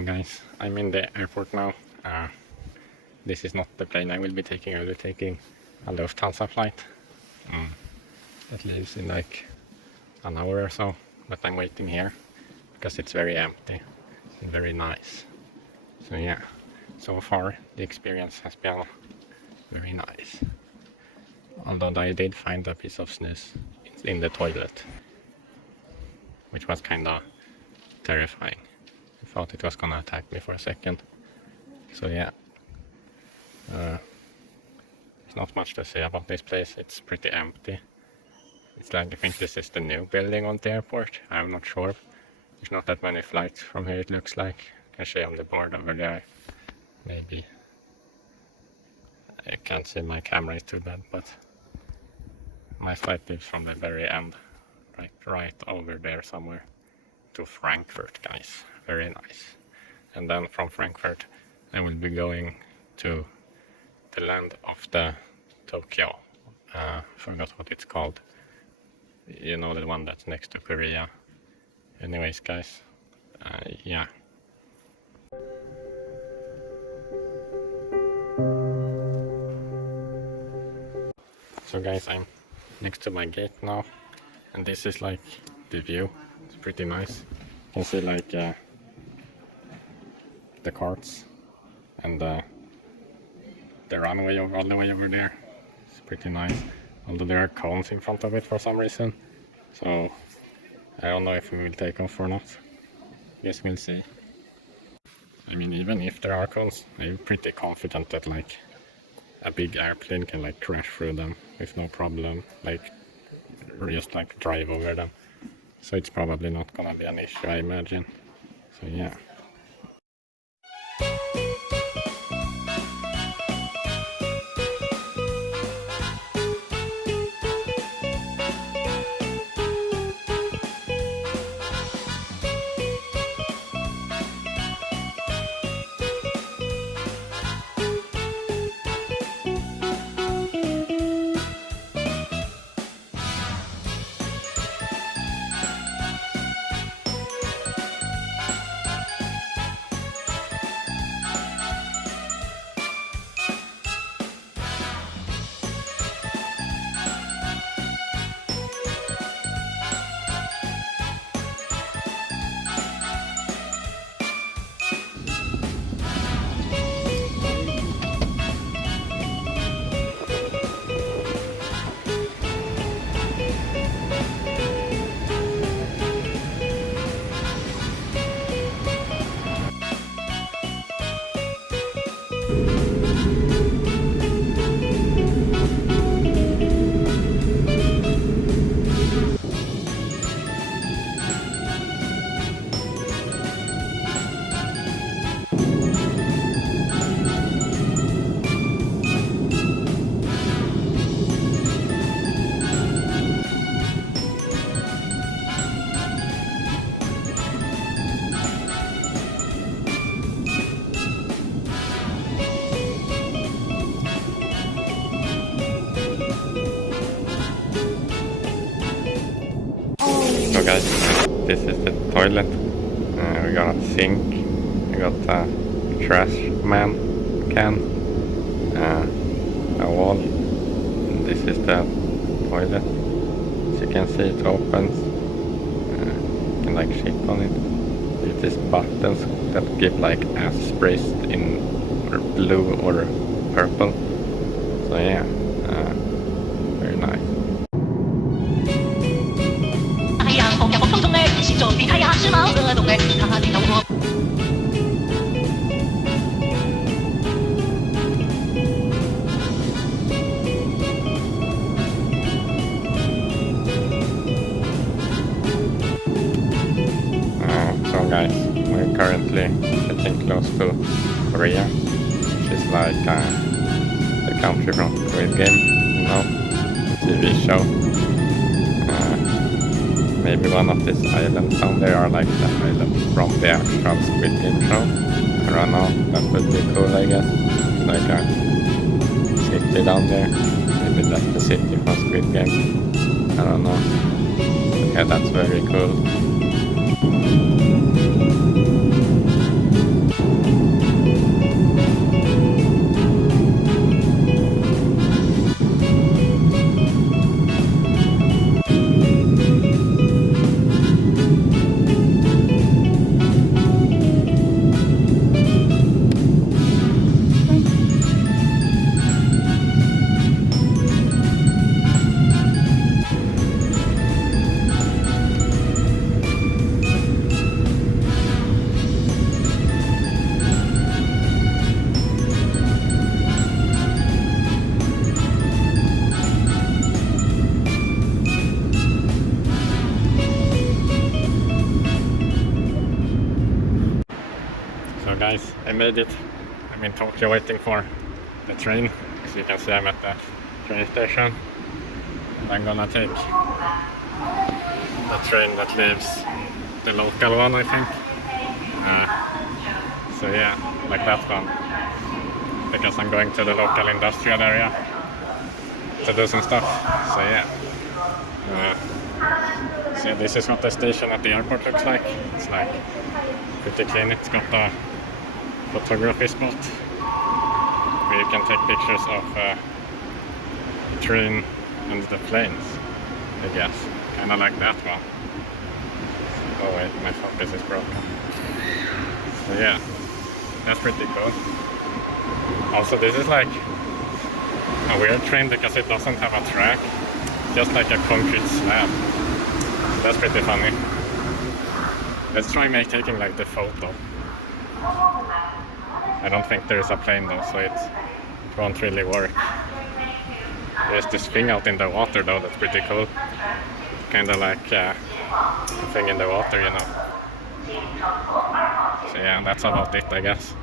So guys, I'm in the airport now. This is not the plane I will be taking. I will be taking a Lufthansa flight that leaves in like an hour or so. But I'm waiting here because it's very empty and very nice. So yeah, so far the experience has been very nice. Although I did find a piece of snus in the toilet, which was kinda terrifying. I thought it was gonna attack me for a second. So yeah, there's not much to say about this place. It's pretty empty. It's like, I think this is the new building on the airport. I'm not sure. There's not that many flights from here, it looks like. You can see on the board over there. Maybe I can't see my camera, is too bad, but my flight leaves from the very end, right over there somewhere, to Frankfurt, guys. Very nice. And then from Frankfurt I will be going to the land of the Tokyo. Forgot what it's called. You know, the one that's next to Korea. Anyways guys, yeah. So guys, I'm next to my gate now, and this is like the view. It's pretty nice. You can see like the carts and the runway all the way over there. It's pretty nice, although there are cones in front of it for some reason, so I don't know if we will take off or not. Guess we'll see. I mean, even if there are cones, I'm pretty confident that like a big airplane can like crash through them with no problem, like just like drive over them. So it's probably not gonna be an issue, I imagine. So yeah. So guys, this is the toilet. We got a sink, we got a trash man can, a wall. And this is the toilet. As you can see, it opens. You can like shit on it. With these buttons that give like ass sprays in blue or purple. So yeah, very nice. So guys, we're currently getting close to Korea, which is like the country from Squid Game, you know, TV show. Maybe one of these islands down there are like the islands from the actual Squid Game show. I don't know, that would be cool, I guess. Like a city down there. Maybe that's the city from Squid Game. I don't know. Yeah, that's very cool. So guys, I made it. I'm in Tokyo waiting for the train. As you can see, I'm at the train station. And I'm gonna take the train that leaves the local one, I think. So yeah, like that one. Because I'm going to the local industrial area to do some stuff. So yeah. So this is what the station at the airport looks like. It's like pretty clean. It's got a photography spot where you can take pictures of the train and the planes, I guess. Kinda like that one. Oh wait, my focus is broken. So yeah, that's pretty cool. Also, this is like a weird train because it doesn't have a track, just like a concrete slab. So that's pretty funny. Let's try taking like the photo. I don't think there is a plane though, so it won't really work. There's this thing out in the water though, that's pretty cool. Kinda like a thing in the water, you know. So yeah, that's about it, I guess.